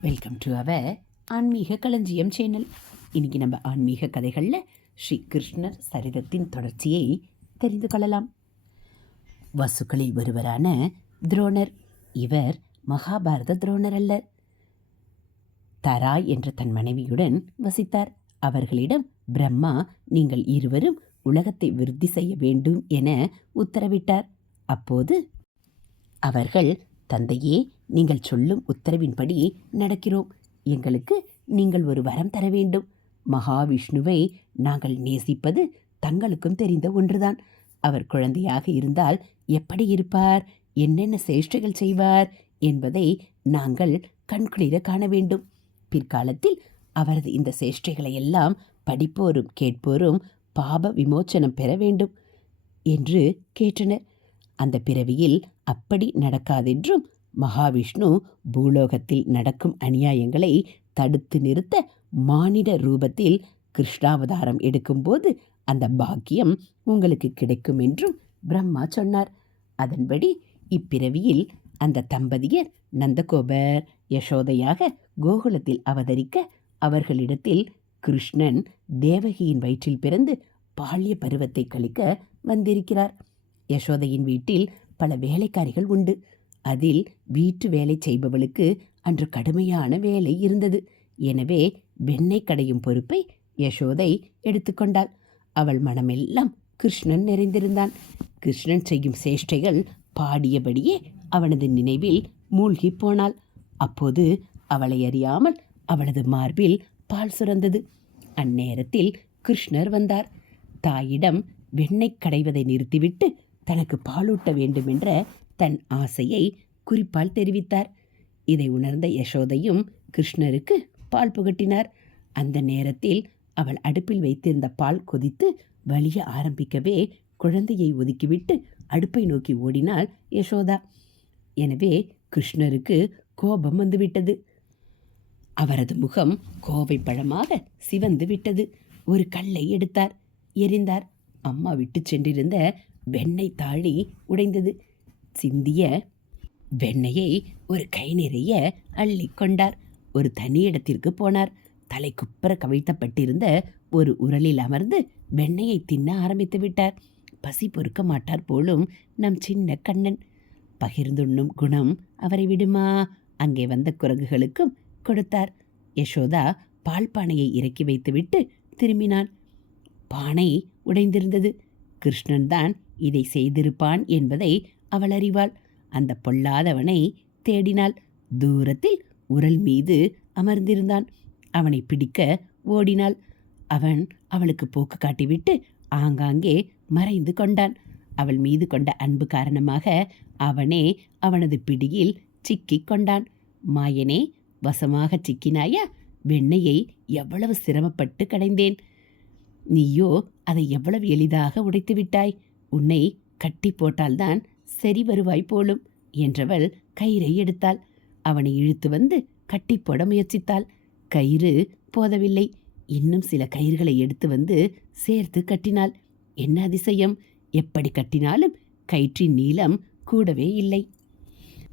Welcome to our ஆன்மீக களஞ்சியம் channel இன்றைக்கி நம்ம ஆன்மீக கதைகளில் ஸ்ரீ கிருஷ்ணர் சரிதத்தின் தொடர்ச்சியை தெரிந்து கொள்ளலாம். வசுக்களில் ஒருவரான துரோணர். இவர் மகாபாரத துரோணர் அல்ல. தராய் என்ற தன் மனைவியுடன் வசித்தார். அவர்களிடம் பிரம்மா நீங்கள் இருவரும் உலகத்தை விருத்தி செய்ய வேண்டும் என உத்தரவிட்டார். அப்போது அவர்கள் தந்தையே நீங்கள் சொல்லும் உத்தரவின்படி நடக்கிறோம். எங்களுக்கு நீங்கள் ஒரு வரம் தர வேண்டும். மகாவிஷ்ணுவை நாங்கள் நேசிப்பது தங்களுக்கும் தெரிந்த ஒன்றுதான். அவர் குழந்தையாக இருந்தால் எப்படி இருப்பார்? என்னென்ன சேஷ்டைகள் செய்வார்? என்பதை நாங்கள் கண்குளிர காண வேண்டும். பிற்காலத்தில் அவரது இந்த சேஷ்டைகளை எல்லாம் படிப்போரும் கேட்போரும் பாப விமோச்சனம் பெற வேண்டும் என்று கேட்டனர். அந்த பிறவியில் அப்படி நடக்காதென்றும் மகாவிஷ்ணு பூலோகத்தில் நடக்கும் அநியாயங்களை தடுத்து நிறுத்த மானிட ரூபத்தில் கிருஷ்ணாவதாரம் எடுக்கும்போது அந்த பாக்கியம் உங்களுக்கு கிடைக்கும் என்றும் பிரம்மா சொன்னார். அதன்படி இப்பிறவியில் அந்த தம்பதியர் நந்தகோபர் யசோதையாக கோகுலத்தில் அவதரிக்க அவர்களிடத்தில் கிருஷ்ணன் தேவகியின் வயிற்றில் பிறந்து பால்ய பருவத்தை கழிக்க வந்திருக்கிறார். யசோதையின் வீட்டில் பல வேலைக்காரிகள் உண்டு. அதில் வீட்டு வேலை செய்பவளுக்கு அன்று கடுமையான வேலை இருந்தது. எனவே வெண்ணெய் கடையும் பொறுப்பை யசோதை எடுத்துக்கொண்டாள் அவள் மனமெல்லாம் கிருஷ்ணன் நிறைந்திருந்தான். கிருஷ்ணன் செய்யும் சேஷ்டைகள் பாடியபடியே அவனது நினைவில் மூழ்கி போனாள். அப்போது அவளை அறியாமல் அவளது மார்பில் பால் சுரந்தது. அந்நேரத்தில் கிருஷ்ணர் வந்தார். தாயிடம் வெண்ணெய் கடைவதை நிறுத்திவிட்டு தனக்கு பாலூட்ட வேண்டுமென்ற தன் ஆசையை குறிப்பால் தெரிவித்தார். இதை உணர்ந்த யசோதையும் கிருஷ்ணருக்கு பால் புகட்டினார். அந்த நேரத்தில் அவள் அடுப்பில் வைத்திருந்த பால் கொதித்து வலிய ஆரம்பிக்கவே குழந்தையை ஒதுக்கிவிட்டு அடுப்பை நோக்கி ஓடினாள் யசோதா. எனவே கிருஷ்ணருக்கு கோபம் வந்துவிட்டது. அவரது முகம் கோவை பழமாக சிவந்து விட்டது. ஒரு கல்லை எடுத்தார் எரிந்தார். அம்மா விட்டு சென்றிருந்த வெண்ணெய் தாழி உடைந்தது. சிந்திய வெண்ணெயை ஒரு கை நிறைய அள்ளி கொண்டார். ஒரு தனி இடத்திற்கு போனார். தலை குப்பர கவிழ்த்தப்பட்டிருந்த ஒரு உரலில் அமர்ந்து வெண்ணெயை தின்ன ஆரம்பித்து விட்டார். பசி பொறுக்க மாட்டார் போலும் நம் சின்ன கண்ணன். பகிர்ந்துண்ணும் குணம் அவரை விடுமா? அங்கே வந்த குரங்குகளுக்கும் கொடுத்தார். யசோதா பால் பானையை இறக்கி வைத்துவிட்டு திரும்பினான். பானை உடைந்திருந்தது. கிருஷ்ணன் தான் இதை செய்திருப்பான் என்பதை அவள் அறிவாள். அந்த பொல்லாதவனை தேடினாள். தூரத்தில் உரல் மீது அமர்ந்திருந்தான். அவனை பிடிக்க ஓடினாள். அவன் அவளுக்கு போக்கு காட்டிவிட்டு ஆங்காங்கே மறைந்து கொண்டான். அவள் மீது கொண்ட அன்பு காரணமாக அவனே அவனது பிடியில் சிக்கிக் கொண்டான். மாயனே வசமாக சிக்கினாயா? வெண்ணையை எவ்வளவு சிரமப்பட்டு கடைந்தேன். நீயோ அதை எவ்வளவு எளிதாக உடைத்து விட்டாய் உன்னை கட்டி போட்டால்தான் சரி வருவாய் போலும் என்றவள் கயிறை எடுத்தாள். அவனை இழுத்து வந்து கட்டி போட முயற்சித்தாள். கயிறு போதவில்லை. இன்னும் சில கயிறுகளை எடுத்து வந்து சேர்த்து கட்டினாள். என்ன அதிசயம்? எப்படி கட்டினாலும் கயிற்றின் நீளம் கூடவே இல்லை.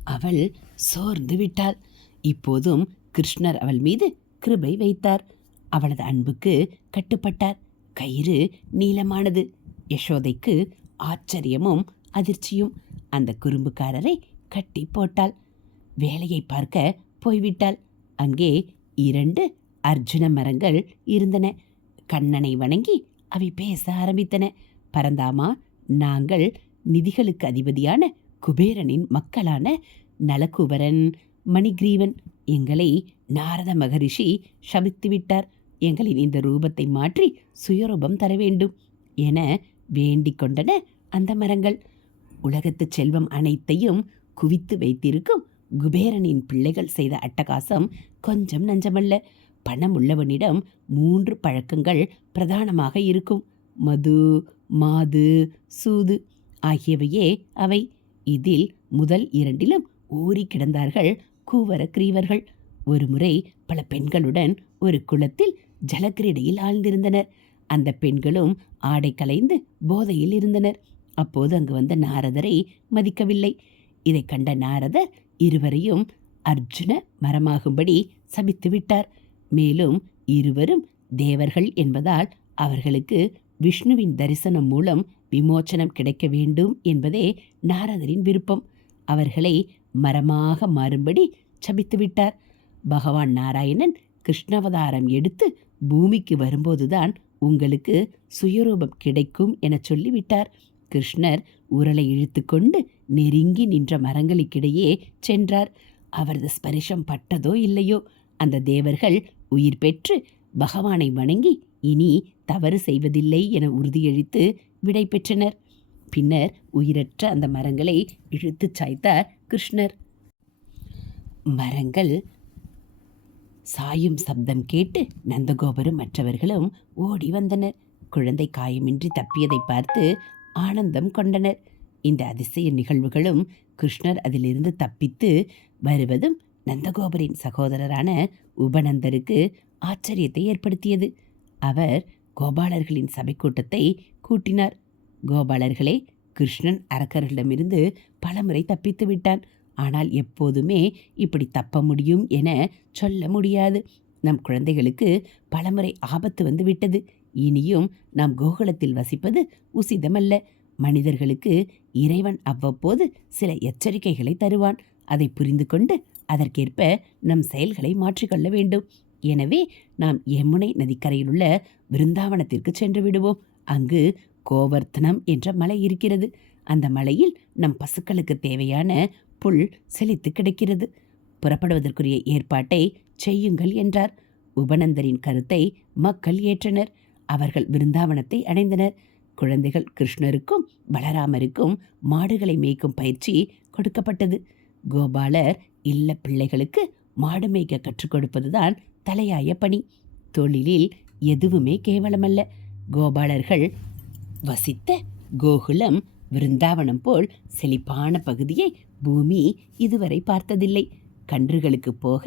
அவள் சோர்ந்து விட்டாள். இப்போதும் கிருஷ்ணர் அவள் மீது கிருபை வைத்தார். அவளது அன்புக்கு கட்டுப்பட்டார். கயிறு நீளமானது. யசோதைக்கு ஆச்சரியமும் அதிர்ச்சியும் அந்த குறும்புக்காரரை கட்டி போட்டாள். வேலையை பார்க்க போய்விட்டாள். அங்கே இரண்டு அர்ஜுன மரங்கள் இருந்தன. கண்ணனை வணங்கி அவை பேச ஆரம்பித்தன. பரந்தாமா நாங்கள் நிதிகளுக்கு அதிபதியான குபேரனின் மக்களான நலகுபரன் மணிகிரீவன் எங்களை நாரத மகரிஷி சபித்து விட்டார் எங்களின் இந்த ரூபத்தை மாற்றி சுயரூபம் தர வேண்டும் என வேண்டிக் கொண்டன அந்த மரங்கள். உலகத்து செல்வம் அனைத்தையும் குவித்து வைத்திருக்கும் குபேரனின் பிள்ளைகள் செய்த அட்டகாசம் கொஞ்சம் நஞ்சமல்ல. பணம் உள்ளவனிடம் மூன்று பழக்கங்கள் பிரதானமாக இருக்கும். மது மாது சூது ஆகியவையே அவை. இதில் முதல் இரண்டிலும் ஊறி கிடந்தார்கள் கூவர கிரீவர்கள். ஒருமுறை பல பெண்களுடன் ஒரு குளத்தில் ஜலக்கிரீடையில் ஆழ்ந்திருந்தனர். அந்த பெண்களும் ஆடை கலைந்து போதையில் இருந்தனர். அப்போது அங்கு வந்த நாரதரை மதிக்கவில்லை. இதை கண்ட நாரதர் இருவரையும் அர்ஜுன மரமாகும்படி சபித்து விட்டார். மேலும் இருவரும் தேவர்கள் என்பதால் அவர்களுக்கு விஷ்ணுவின் தரிசனம் மூலம் விமோச்சனம் கிடைக்க வேண்டும் என்பதே நாரதரின் விருப்பம். அவர்களை மரமாக மாறும்படி சபித்து விட்டார். பகவான் நாராயணன் கிருஷ்ணாவதாரம் எடுத்து பூமிக்கு வரும்போதுதான் உங்களுக்கு சுயரூபம் கிடைக்கும் எனச் சொல்லிவிட்டார். கிருஷ்ணர் உரலை இழுத்துக்கொண்டு நெருங்கி நின்ற மரங்களுக்கிடையே சென்றார். அவரது ஸ்பரிசம் பட்டதோ இல்லையோ? அந்த தேவர்கள் உயிர் பெற்று பகவானை வணங்கி இனி தவறு செய்வதில்லை என உறுதியளித்து விடை பெற்றனர். பின்னர் உயிரற்ற அந்த மரங்களை இழுத்துச் சாய்த்தார் கிருஷ்ணர். மரங்கள் சாயும் சப்தம் கேட்டு நந்தகோபரும் மற்றவர்களும் ஓடி வந்தனர். குழந்தை காயமின்றி தப்பியதை பார்த்து ஆனந்தம் கொண்டனர். இந்த அதிசய நிகழ்வுகளும் கிருஷ்ணர் அதிலிருந்து தப்பித்து வருவதும் நந்தகோபரின் சகோதரரான உபநந்தருக்கு ஆச்சரியத்தை ஏற்படுத்தியது. அவர் கோபாலர்களின் சபை கூட்டத்தை கூட்டினார். கோபாலர்களே கிருஷ்ணன் அரக்கர்களிடமிருந்து பலமுறை தப்பித்து விட்டான். ஆனால் எப்போதுமே இப்படி தப்ப முடியும் என சொல்ல முடியாது. நம் குழந்தைகளுக்கு பலமுறை ஆபத்து வந்து விட்டது. இனியும் நாம் கோகுலத்தில் வசிப்பது உசிதமல்ல. மனிதர்களுக்கு இறைவன் அவ்வப்போது சில எச்சரிக்கைகளை தருவான். அதை புரிந்து கொண்டு அதற்கேற்ப நம் செயல்களை மாற்றிக்கொள்ள வேண்டும். எனவே நாம் யமுனை நதிக்கரையிலுள்ள விருந்தாவனத்திற்கு சென்று விடுவோம். அங்கு கோவர்த்தனம் என்ற மலை இருக்கிறது. அந்த மலையில் நம் பசுக்களுக்கு தேவையான புல் செழித்து கிடக்கிறது. புறப்படுவதற்குரிய ஏற்பாட்டை செய்யுங்கள் என்றார். உபநந்தரின் கருத்தை மக்கள் ஏற்றனர். அவர்கள் விருந்தாவனத்தை அடைந்தனர். குழந்தைகள் கிருஷ்ணருக்கும் பலராமருக்கும் மாடுகளை மேய்க்கும் பயிற்சி கொடுக்கப்பட்டது. கோபாலர் இல்ல பிள்ளைகளுக்கு மாடு மேய்க்க கற்றுக் கொடுப்பதுதான் தலையாய பணி. தொழிலில் எதுவுமே கேவலமல்ல. கோபாலர்கள் வசித்த கோகுலம் விருந்தாவனம் போல் செழிப்பான பகுதியை பூமி இதுவரை பார்த்ததில்லை. கன்றுகளுக்கு போக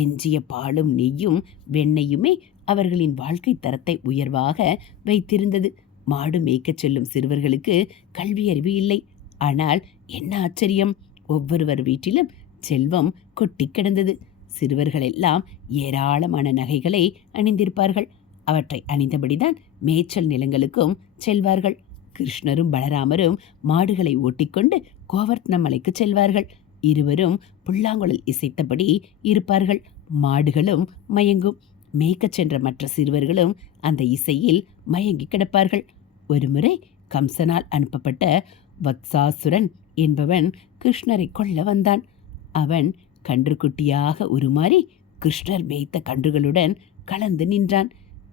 எஞ்சிய பாலும் நெய்யும் வெண்ணையுமே அவர்களின் வாழ்க்கை தரத்தை உயர்வாக வைத்திருந்தது. மாடு மேய்க்கச் செல்லும் சிறுவர்களுக்கு கல்வியறிவு இல்லை. ஆனால் என்ன ஆச்சரியம்? ஒவ்வொருவர் வீட்டிலும் செல்வம் கொட்டி கிடந்தது. சிறுவர்களெல்லாம் ஏராளமான நகைகளை அணிந்திருப்பார்கள். அவற்றை அணிந்தபடிதான் மேய்ச்சல் நிலங்களுக்கும் செல்வார்கள். கிருஷ்ணரும் பலராமரும் மாடுகளை ஓட்டிக்கொண்டு கோவர்த்தன மலைக்கு செல்வார்கள். இருவரும் புல்லாங்குழல் இசைத்தபடி இருப்பார்கள். மாடுகளும் மயங்கும். மேய்க்கச் சென்ற மற்ற சிறுவர்களும் அந்த இசையில் மயங்கி கிடப்பார்கள். ஒருமுறை கம்சனால் அனுப்பப்பட்ட வத்சாசுரன் என்பவன் கிருஷ்ணரை கொல்ல வந்தான். அவன் கன்றுக்குட்டியாக உருமாறி கிருஷ்ணர் மேய்த்த கன்றுகளுடன் கலந்து நின்றான்.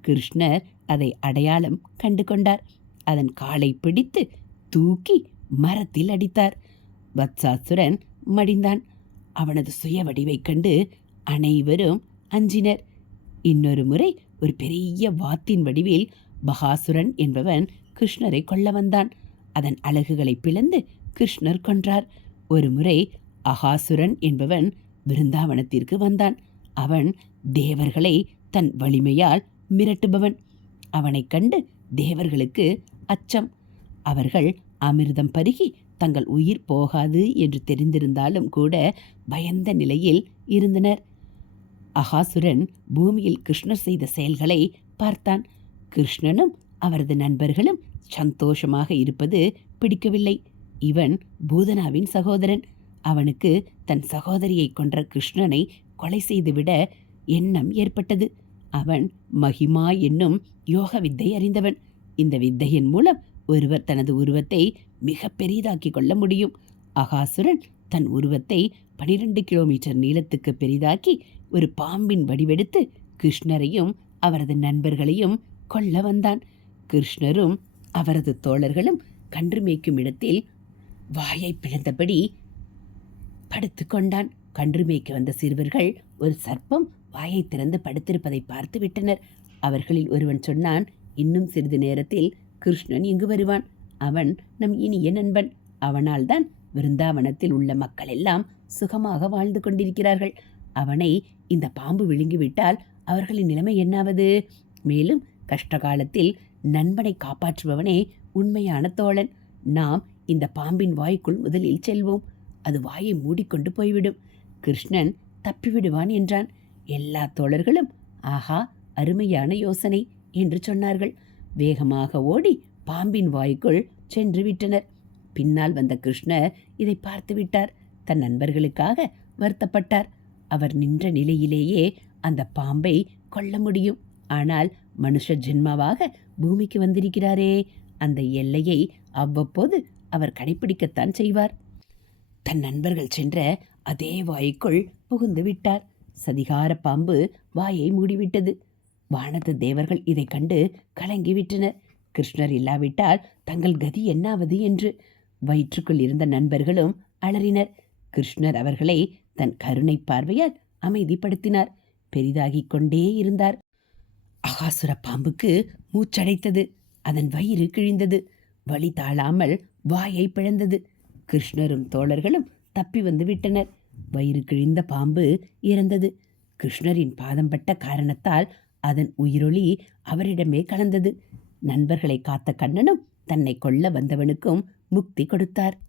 கிருஷ்ணர் அதை அடையாளம் கண்டு கொண்டார். அதன் காலை பிடித்து தூக்கி மரத்தில் அடித்தார். வத்சாசுரன் மடிந்தான். அவனது சுய வடிவைக் கண்டு அனைவரும் அஞ்சினர். இன்னொரு முறை ஒரு பெரிய வாத்தின் வடிவில் பகாசுரன் என்பவன் கிருஷ்ணரை கொல்ல வந்தான். அதன் அழகுகளை பிளந்து கிருஷ்ணர் கொன்றார். ஒரு முறை அகாசுரன் என்பவன் விருந்தாவனத்திற்கு வந்தான். அவன் தேவர்களை தன் வலிமையால் மிரட்டுபவன். அவனைக் கண்டு தேவர்களுக்கு அச்சம். அவர்கள் அமிர்தம் பருகி தங்கள் உயிர் போகாது என்று தெரிந்திருந்தாலும் கூட பயந்த நிலையில் இருந்தனர். அகாசுரன் பூமியில் கிருஷ்ணர் செய்த செயல்களை பார்த்தான். கிருஷ்ணனும் அவரது நண்பர்களும் சந்தோஷமாக இருப்பது பிடிக்கவில்லை. இவன் பூதனாவின் சகோதரன். அவனுக்கு தன் சகோதரியை கொன்ற கிருஷ்ணனை கொலை செய்துவிட எண்ணம் ஏற்பட்டது. அவன் மகிமா என்னும் யோக வித்தை அறிந்தவன். இந்த வித்தையின் மூலம் ஒருவர் தனது உருவத்தை மிக பெரிதாக்கிக் கொள்ள முடியும். அகாசுரன் தன் உருவத்தை பனிரெண்டு கிலோமீட்டர் நீளத்துக்கு பெரிதாக்கி ஒரு பாம்பின் வடிவெடுத்து கிருஷ்ணரையும் அவரது நண்பர்களையும் கொல்ல வந்தான். கிருஷ்ணரும் அவரது தோழர்களும் கன்று மேய்க்கும் இடத்தில் வாயை பிளந்தபடி படுத்து கொண்டான். கன்று மேய்க்க வந்த சிறுவர்கள் ஒரு சர்ப்பம் வாயை திறந்து படுத்திருப்பதை பார்த்து விட்டனர். அவர்களில் ஒருவன் சொன்னான் இன்னும் சிறிது நேரத்தில் கிருஷ்ணன் இங்கு வருவான். அவன் நம் இனிய நண்பன். அவனால் தான் விருந்தாவனத்தில் உள்ள மக்கள் எல்லாம் சுகமாக வாழ்ந்து கொண்டிருக்கிறார்கள். அவனை இந்த பாம்பு விழுங்கிவிட்டால் அவர்களின் நிலைமை என்னாவது? மேலும் கஷ்ட காலத்தில் நண்பனை காப்பாற்றுபவனே உண்மையான தோழன். நாம் இந்த பாம்பின் வாய்க்குள் முதலில் செல்வோம். அது வாயை மூடிக்கொண்டு போய்விடும். கிருஷ்ணன் தப்பிவிடுவான் என்றான். எல்லா தோழர்களும் ஆஹா அருமையான யோசனை என்று சொன்னார்கள். வேகமாக ஓடி பாம்பின் வாய்க்குள் சென்று விட்டனர். பின்னால் வந்த கிருஷ்ணர் இதை பார்த்து விட்டார். தன் நண்பர்களுக்காக வருத்தப்பட்டார். அவர் நின்ற நிலையிலேயே அந்த பாம்பை கொல்ல முடியும். ஆனால் மனுஷ ஜென்மாவாக பூமிக்கு வந்திருக்கிறாரே. அந்த எல்லையை அவ்வப்போது அவர் கடைபிடிக்கத்தான் செய்வார். தன் நண்பர்கள் சென்ற அதே வாய்க்குள் புகுந்து விட்டார். சதிகார பாம்பு வாயை மூடிவிட்டது. வானத்து தேவர்கள் இதைக் கண்டு கலங்கிவிட்டனர். கிருஷ்ணர் இல்லாவிட்டால் தங்கள் கதி என்னாவது என்று வயிற்றுக்குள் இருந்த நண்பர்களும் அலறினர். கிருஷ்ணர் அவர்களை தன் கருணை பார்வையால் அமைதிப்படுத்தினார். பெரிதாகிக் கொண்டே இருந்தார். அகாசுர பாம்புக்கு மூச்சடைத்தது. அதன் வயிறு கிழிந்தது. வழி தாழாமல் வாயை பிழந்தது கிருஷ்ணரும் தோழர்களும் தப்பி வந்து விட்டனர். வயிறு கிழிந்த பாம்பு இறந்தது. கிருஷ்ணரின் பாதம் பட்ட காரணத்தால் அதன் உயிரொளி அவரிடமே கலந்தது. நண்பர்களை காத்த கண்ணனும் தன்னை கொல்ல வந்தவனுக்கும் முக்தி கொடுத்தார்.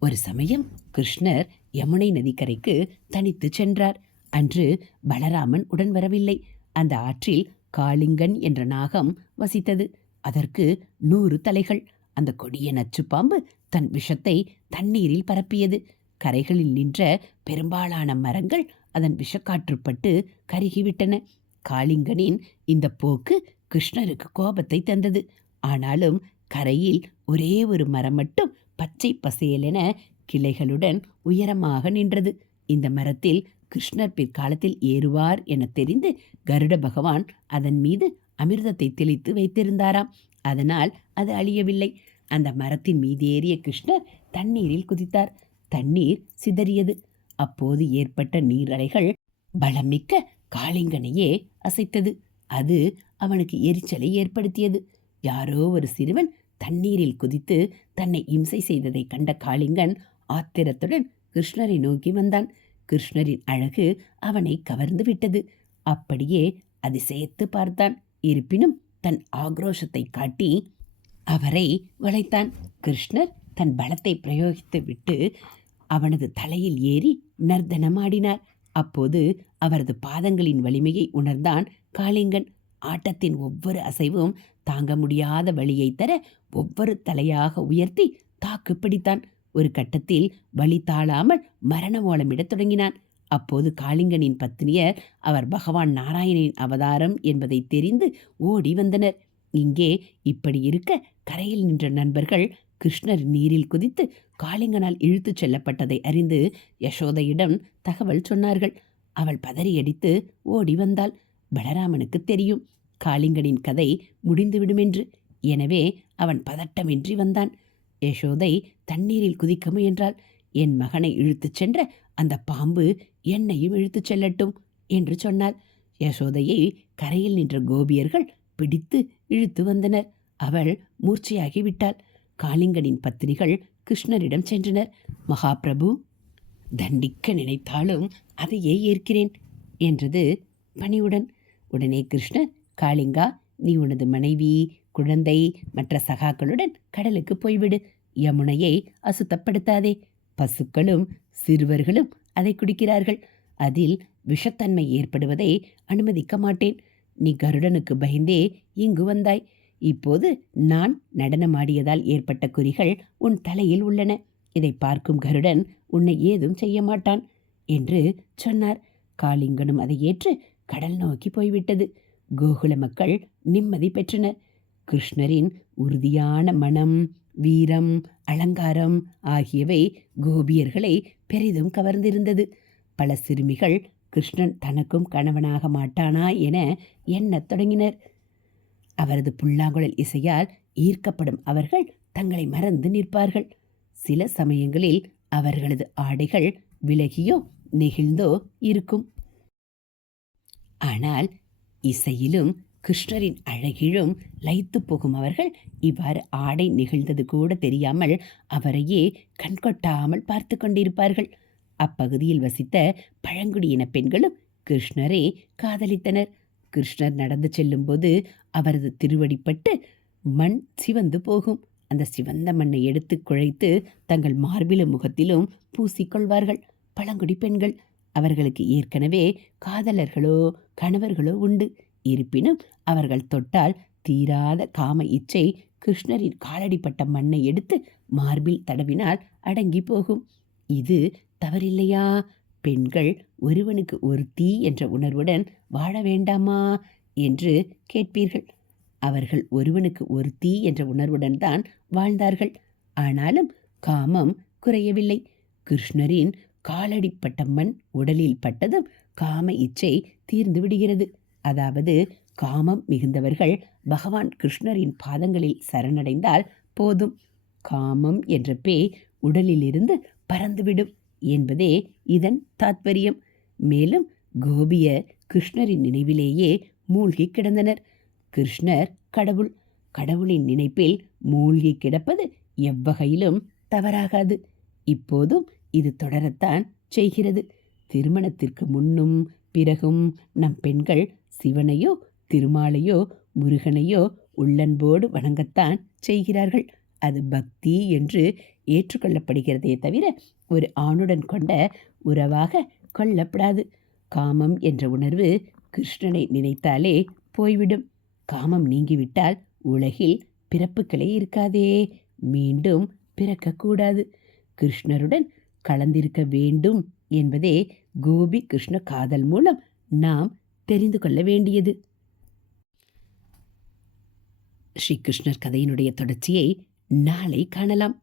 ஒரு சமயம் கிருஷ்ணர் யமுனை நதிக்கரைக்கு தனித்து சென்றார். அன்று பலராமன் உடன் வரவில்லை. அந்த ஆற்றில் காளிங்கன் என்ற நாகம் வசித்தது. அதற்கு நூறு தலைகள். அந்த கொடிய நச்சுப்பாம்பு தன் விஷத்தை தண்ணீரில் பரப்பியது. கரைகளில் நின்ற பெரும்பாலான மரங்கள் அதன் விஷக்காற்றுப்பட்டு கருகிவிட்டன. காளிங்கனின் இந்த போக்கு கிருஷ்ணருக்கு கோபத்தை தந்தது. ஆனாலும் கரையில் ஒரே ஒரு மரம் மட்டும் பச்சை பசேலென கிளைகளுடன் உயரமாக நின்றது. இந்த மரத்தில் கிருஷ்ணர் பிற்காலத்தில் ஏறுவார் என தெரிந்து கருட பகவான் அதன் மீது அமிர்தத்தை தெளித்து வைத்திருந்தாராம். அதனால் அது அழியவில்லை. அந்த மரத்தின் மீது ஏறிய கிருஷ்ணர் தண்ணீரில் குதித்தார். தண்ணீர் சிதறியது. அப்போது ஏற்பட்ட நீரலைகள் பலமிக்க காளிங்கனையே அசைத்தது. அது அவனுக்கு எரிச்சலை ஏற்படுத்தியது. யாரோ ஒரு சிறுவன் தண்ணீரில் குதித்து தன்னை இம்சை செய்ததை கண்ட காளிங்கன் ஆத்திரத்துடன் கிருஷ்ணரை நோக்கி வந்தான். கிருஷ்ணரின் அழகு அவனை கவர்ந்து விட்டது. அப்படியே அதிசயத்து பார்த்தான். இருப்பினும் தன் ஆக்ரோஷத்தை காட்டி அவரை வளைத்தான். கிருஷ்ணர் தன் பலத்தை பிரயோகித்து விட்டு அவனது தலையில் ஏறி நர்த்தனமாடினார். அப்போது அவரது பாதங்களின் வலிமையை உணர்ந்தான் காளிங்கன். ஆட்டத்தின் ஒவ்வொரு அசைவும் தாங்க முடியாத வழியை தர ஒவ்வொரு தலையாக உயர்த்தி தாக்கு பிடித்தான். ஒரு கட்டத்தில் வழி தாழாமல் மரண ஓலமிடத் தொடங்கினான். அப்போது காளிங்கனின் பத்னியர் அவர் பகவான் நாராயணனின் அவதாரம் என்பதை தெரிந்து ஓடி வந்தனர். இங்கே இப்படி இருக்க கரையில் நின்ற நண்பர்கள் கிருஷ்ணர் நீரில் குதித்து காளிங்கனால் இழுத்துச் செல்லப்பட்டதை அறிந்து யசோதையிடம் தகவல் சொன்னார்கள். அவள் பதறியடித்து ஓடி வந்தாள். பலராமனுக்கு தெரியும் காளிங்கனின் கதை முடிந்துவிடுமென்று. எனவே அவன் பதட்டமின்றி வந்தான். யசோதை தண்ணீரில் குதிக்க முயன்றாள். என் மகனை இழுத்துச் சென்ற அந்த பாம்பு என்னையும் இழுத்துச் செல்லட்டும் என்று சொன்னாள். யசோதையை கரையில் நின்ற கோபியர்கள் பிடித்து இழுத்து வந்தனர். அவள் மூர்ச்சையாகிவிட்டாள் காளிங்கனின் பத்தினிகள் கிருஷ்ணரிடம் சென்றனர். மகாபிரபு தண்டிக்க நினைத்தாலும் அதையே ஏற்கிறேன் என்றது பணிவுடன். உடனே கிருஷ்ணர் காளிங்கா நீ உனது மனைவி குழந்தை மற்ற சகாக்களுடன் கடலுக்கு போய்விடு. யமுனையை அசுத்தப்படுத்தாதே. பசுக்களும் சிறுவர்களும் அதை குடிக்கிறார்கள். அதில் விஷத்தன்மை ஏற்படுவதை அனுமதிக்க மாட்டேன். நீ கருடனுக்கு பயந்தே இங்கு வந்தாய். இப்போது நான் நடனமாடியதால் ஏற்பட்ட குறிகள் உன் தலையில் உள்ளன. இதை பார்க்கும் கருடன் உன்னை ஏதும் செய்ய மாட்டான் என்று சொன்னார். காளிங்கனும் அதை ஏற்று கடல் நோக்கி போய்விட்டது. கோகுல மக்கள் நிம்மதி பெற்றனர். கிருஷ்ணரின் உறுதியான மனம் வீரம் அலங்காரம் ஆகியவை கோபியர்களை பெரிதும் கவர்ந்திருந்தது. பல சிறுமிகள் கிருஷ்ணன் தனக்கும் கணவனாக மாட்டானா என எண்ணத் தொடங்கினர். அவரது புல்லாங்குழல் இசையால் ஈர்க்கப்படும் அவர்கள் தங்களை மறந்து நிற்பார்கள். சில சமயங்களில் அவர்களது ஆடைகள் விலகியோ நெகிழ்ந்தோ இருக்கும். ஆனால் இசையிலும் கிருஷ்ணரின் அழகிலும் லைத்து போகும் அவர்கள் இவ்வாறு ஆடை நிகழ்ந்தது கூட தெரியாமல் அவரையே கண்கொட்டாமல் பார்த்து கொண்டிருப்பார்கள். அப்பகுதியில் வசித்த பழங்குடியின பெண்களும் கிருஷ்ணரே காதலித்தனர். கிருஷ்ணர் நடந்து செல்லும்போது அவரது திருவடிப்பட்டு மண் சிவந்து போகும். அந்த சிவந்த மண்ணை எடுத்து குழைத்து தங்கள் மார்பிலும் முகத்திலும் பூசிக்கொள்வார்கள் பழங்குடி பெண்கள் அவர்களுக்கு ஏற்கனவே காதலர்களோ கணவர்களோ உண்டு. இருப்பினும் அவர்கள் தொட்டால் தீராத காம இச்சை கிருஷ்ணரின் காலடிப்பட்ட மண்ணை எடுத்து மார்பில் தடவினால் அடங்கி போகும். இது தவறில்லையா? பெண்கள் ஒருவனுக்கு ஒரு தீ என்ற உணர்வுடன் வாழ வேண்டாமா? என்று கேட்பீர்கள். அவர்கள் ஒருவனுக்கு ஒரு தீ என்ற உணர்வுடன் தான் வாழ்ந்தார்கள். ஆனாலும் காமம் குறையவில்லை. கிருஷ்ணரின் காலடிப்பட்ட மண் உடலில் பட்டதும் காம இச்சை தீர்ந்து விடுகிறது. அதாவது காமம் மிகுந்தவர்கள் பகவான் கிருஷ்ணரின் பாதங்களில் சரணடைந்தால் போதும். காமம் என்ற பேய் உடலிலிருந்து பறந்துவிடும் என்பதே இதன் தாத்பரியம். மேலும் கோபியர் கிருஷ்ணரின் நினைவிலேயே மூழ்கி கிடந்தனர். கிருஷ்ணர் கடவுள் கடவுளின் நினைப்பில் மூழ்கி கிடப்பது எவ்வகையிலும் தவறாகாது. இப்போதும் இது தொடரத்தான் செய்கிறது. திருமணத்திற்கு முன்னும் பிறகும் நம் பெண்கள் சிவனையோ திருமாலையோ முருகனையோ உள்ளன்போடு வணங்கத்தான் செய்கிறார்கள். அது பக்தி என்று ஏற்றுக்கொள்ளப்படுகிறதே தவிர ஒரு ஆணுடன் கொண்ட உறவாக கொள்ளப்படாது. காமம் என்ற உணர்வு கிருஷ்ணனை நினைத்தாலே போய்விடும். காமம் நீங்கிவிட்டால் உலகில் பிறப்புகளே இருக்காதே. மீண்டும் பிறக்கக்கூடாது. கிருஷ்ணருடன் கலந்திருக்க வேண்டும் என்பதே கோபி கிருஷ்ண காதல் மூலம் நாம் தெரிந்து கொள்ள வேண்டியது. ஸ்ரீகிருஷ்ணர் கதையினுடைய தொடர்ச்சியை நாளை காணலாம்.